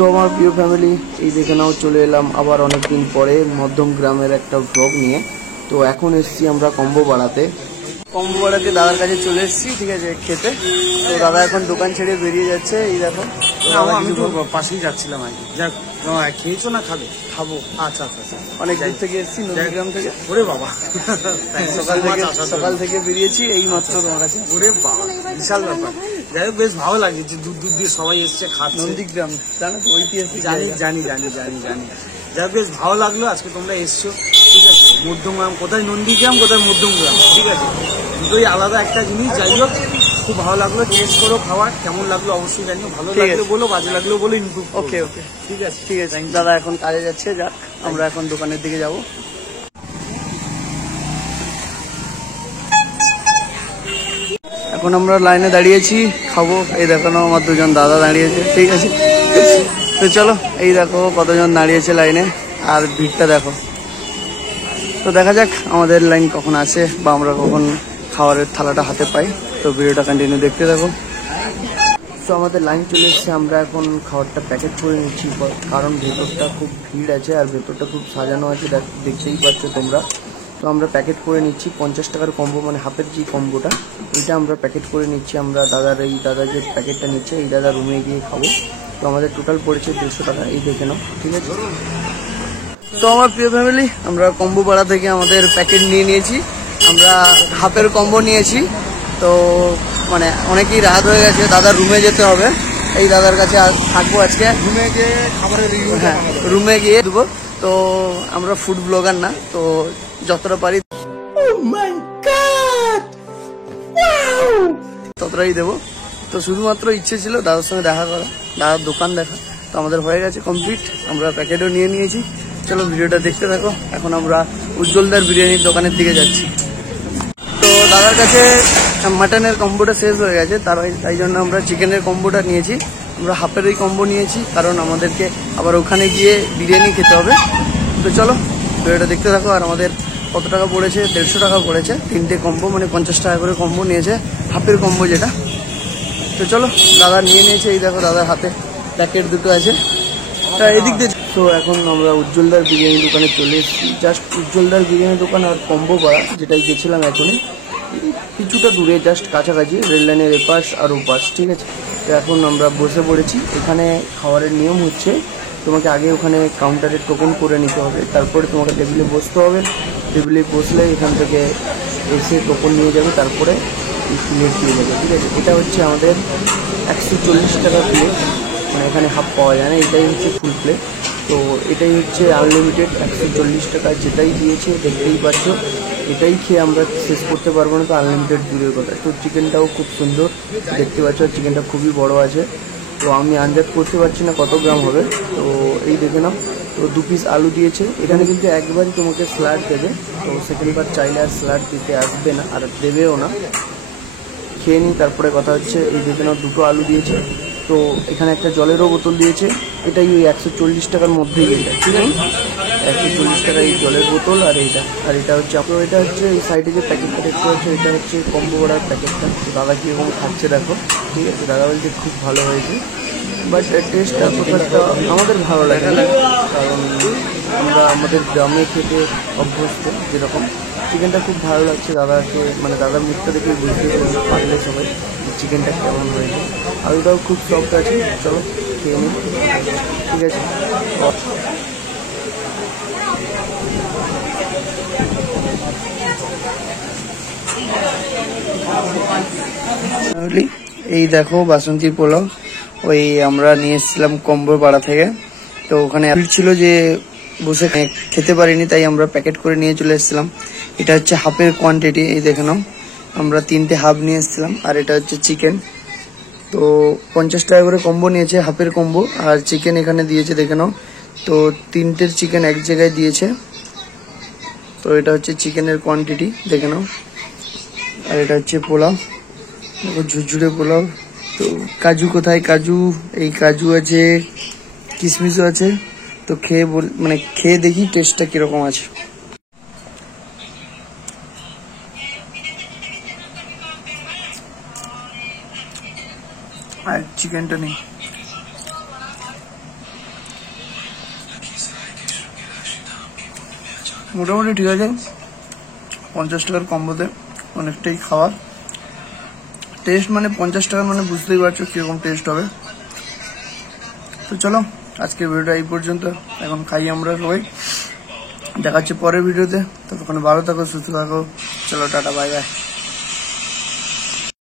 So আমার প্রিয় family, এই দেখে নাও চলে এলাম আবার অনেকদিন পরে মধ্যম গ্রামের একটা ব্লগ নিয়ে। তো এখন এসছি আমরা কম্বো বাড়াতে দাদার কাছে চলে এসেছি, ঠিক আছে, খেতে। তো দাদা এখন দোকান ছেড়ে বেরিয়ে যাচ্ছে, এই দেখো। আমি তো পাশেই যাচ্ছিলাম আর কি। যাক, খেয়েছো না খাবে? খাবো। আচ্ছা আচ্ছা আচ্ছা, অনেক দূর থেকে এসেছি, নন্দীগ্রাম থেকে। ওরে বাবা, সকাল থেকে বেরিয়েছি এই মাত্র তোমার কাছে। ওরে বাবা, বিশাল ব্যাপার। যাই হোক, বেশ ভালো লাগে যে দূর দূর দিয়ে সবাই এসছে খাচ্ছে। নন্দীগ্রাম জানো তো, ঐতিহাসিক। জানি জানি জানি জানি জানি যাই হোক, বেশ ভালো লাগলো আজকে তোমরা এসছো, ঠিক আছে। মধ্যমগ্রাম কোথায়, নন্দীগ্রাম কোথায় মধ্যমগ্রাম, ঠিক আছে, দুটোই আলাদা একটা জিনিস। যাই হোক, খুব ভালো লাগলো। টেস্ট করো খাবার, কেমন লাগলো অবশ্যই জানিও। ভালো লাগলো বলো, বাজে লাগলো বলো, ইমপ্রুভ। ওকে ওকে, ঠিক আছে ঠিক আছে। দাদা এখন কাজে যাচ্ছে, যাক আমরা এখন দোকানের দিকে যাব। এখন আমরা লাইনে দাঁড়িয়েছি, খাবো। এই দেখো না, আমার দুজন দাদা দাঁড়িয়েছে, ঠিক আছে। তো চলো, এই দেখো কতজন দাঁড়িয়েছে লাইনে, আর ভিড়টা দেখো। তো দেখা যাক আমাদের লাইন কখন আসে বা আমরা কখন খাবারের থালাটা হাতে পাই। তো ভিডিওটা কন্টিনিউ দেখতে থাকো। তো আমাদের লাইন চলে এসছে, আমরা এখন খাবারটা প্যাকেট করে নিচ্ছি, কারণ ভেতরটা খুব ভিড় আছে আর ভেতরটা খুব সাজানো আছে, দেখতেই পাচ্ছ তোমরা। তো আমরা প্যাকেট করে নিচ্ছি 50 টাকার কম্বো, মানে হাফের যে কম্বোটা, এটা আমরা প্যাকেট করে নিচ্ছি। আমরা দাদা যে প্যাকেটটা নিচ্ছে, এই দাদা রুমে গিয়ে খাবো। তো আমাদের টোটাল পড়েছে 150 টাকা, এই দেখে নাও, ঠিক আছে। তো আমার প্রিয় ফ্যামিলি, আমরা কম্বো পাড়া থেকে আমাদের প্যাকেট নিয়ে নিয়েছি। আমরা হাফের কম্বো নিয়েছি। তো মানে অনেকই রাত হয়ে গেছে, দাদার রুমে যেতে হবে। এই দাদার কাছে থাকবো আজকে। রুমে গিয়ে খাবারের রিভিউ, হ্যাঁ, রুমে গিয়ে দেবো। তো আমরা ফুড ব্লগার না, তো যতটা পারি ততটাই দেবো। তো শুধুমাত্র ইচ্ছে ছিল দাদার সঙ্গে দেখা করা, দাদার দোকান দেখা। তো আমাদের হয়ে গেছে কমপ্লিট, আমরা প্যাকেটও নিয়ে নিয়েছি। চলো ভিডিওটা দেখতে থাকো। এখন আমরা উজ্জ্বলদার বিরিয়ানির দোকানের দিকে যাচ্ছি। তো দাদার কাছে মাটনের কম্বোটা শেষ হয়ে গেছে, তাই জন্য আমরা চিকেনের কম্বোটা নিয়েছি। আমরা হাফের এই কম্বো নিয়েছি, কারণ আমাদেরকে আবার ওখানে গিয়ে বিরিয়ানি খেতে হবে। তো চলো ভিডিওটা দেখতে থাকো। আর আমাদের কত টাকা পড়েছে, 150 টাকা পড়েছে তিনটে কম্বো, মানে 50 টাকা করে কম্বো নিয়েছে, হাফের কম্বো যেটা। তো চলো, দাদা নিয়ে নিয়েছে, এই দেখো দাদার হাতে প্যাকেট দুটো আছে। এদিক দিয়ে। তো এখন আমরা উজ্জ্বলদার বিরিয়ানি দোকানে চলে এসেছি। জাস্ট উজ্জ্বলদার বিরিয়ানি দোকান আর কম্বো পাড়া, যেটাই গেছিলাম এখনই, কিছুটা দূরে, জাস্ট কাছাকাছি, রেল লাইনের এপাশ আর ওপাশ, ঠিক আছে। তো এখন আমরা বসে পড়েছি। এখানে খাবারের নিয়ম হচ্ছে, তোমাকে আগে ওখানে কাউন্টারে টোকন করে নিতে হবে, তারপরে তোমাকে টেবিলে বসতে হবে। টেবিলে বসলে এখান থেকে এসে টোকন নিয়ে যাবে, তারপরে প্লেট দিয়ে যাবে, ঠিক আছে। এটা হচ্ছে আমাদের 140 টাকা প্লেট, মানে এখানে হাফ পাওয়া যায় না, এটাই হচ্ছে ফুল প্লেট। তো এটাই হচ্ছে আনলিমিটেড 140 টাকা, যেটাই দিয়েছে দেখতেই পাচ্ছ। এটাই খেয়ে আমরা শেষ করতে পারবো না, তো আনলিমিটেড দূরের কথা। তো চিকেনটাও খুব সুন্দর দেখতে পাচ্ছ, চিকেনটা খুবই বড় আছে। তো আমি আন্দাজ করতে পারছি না কত গ্রাম হবে, তো এই দেখে নাও। তো 2 পিস আলু দিয়েছে। এখানে কিন্তু একবারই তোমাকে স্যালাড দেবে, তো সেকেন্ডবার চাইলে আর স্যালাড দিতে আসবে না, আর দেবেও না। খেয়ে নিই, তারপরে কথা হচ্ছে। এই দেখে নাও, 2টো আলু দিয়েছে। তো এখানে একটা জলেরও বোতল দিয়েছে, এটাই ওই 140 টাকার মধ্যেই, এটা ঠিক আছে। 140 টাকা এই জলের বোতল, আর এটা হচ্ছে আপনার, এটা হচ্ছে এই সাইডে যে প্যাকেটটা দেখতে পাচ্ছ, এটা হচ্ছে কম্বো বড়ার প্যাকেটটা। তো দাদা কীরকম খাচ্ছে দেখো, ঠিক আছে। দাদা বলছে খুব ভালো হয়েছে, বাট টেস্টটা আমাদের ভালো লাগে না, কারণ আমরা আমাদের গ্রামে খেতে অভ্যস্ত। যেরকম চিকেনটা খুব ভালো লাগছে দাদাকে, মানে দাদার মুখটা দেখে বুঝতে পারলে সবাই চিকেনটা কেমন হয়েছে। আলুটাও খুব সফট আছে। চলো খেয়ে নিই, ঠিক আছে। এই দেখো বাসন্তী পোলাও, ওই আমরা নিয়ে এসেছিলাম কম্বো পাড়া থেকে। তো ওখানে ছিল যে বসে খেতে পারিনি, তাই আমরা প্যাকেট করে নিয়ে চলে এসেছিলাম। এটা হচ্ছে হাফের কোয়ান্টিটি, এই দেখে নাও, আমরা 3টে হাফ নিয়ে এসেছিলাম। আর এটা হচ্ছে চিকেন। তো 50 টাকা করে কম্বো নিয়েছে, হাফের কম্বো। আর চিকেন এখানে দিয়েছে, দেখে নাও। তো 3টের চিকেন এক জায়গায় দিয়েছে। তো এটা হচ্ছে চিকেনের কোয়ান্টিটি, দেখে নাও। আর এটা হচ্ছে পোলাও, ঝুরঝুরে পোলাও। তো কাজু কোথায়, কাজু, এই কাজু আছে, কিশমিশও আছে। তো খেয়ে দেখি টেস্টটা কিরকম আছে। আর চিকেনটা নেই। মোটামুটি ঠিক আছে। 50 টাকার কম্বোতে অনেকটাই খাওয়ার টেস্ট, মানে 50 টাকার মানে বুঝতেই পারছো কিরকম টেস্ট হবে। তো চলো আজকের ভিডিওটা এই পর্যন্ত, এখন খাই আমরা সবাই, দেখাচ্ছি পরের ভিডিওতে। ততক্ষণে ভালো থাকো, সুস্থ থাকো, চলো টাটা বাই বাই।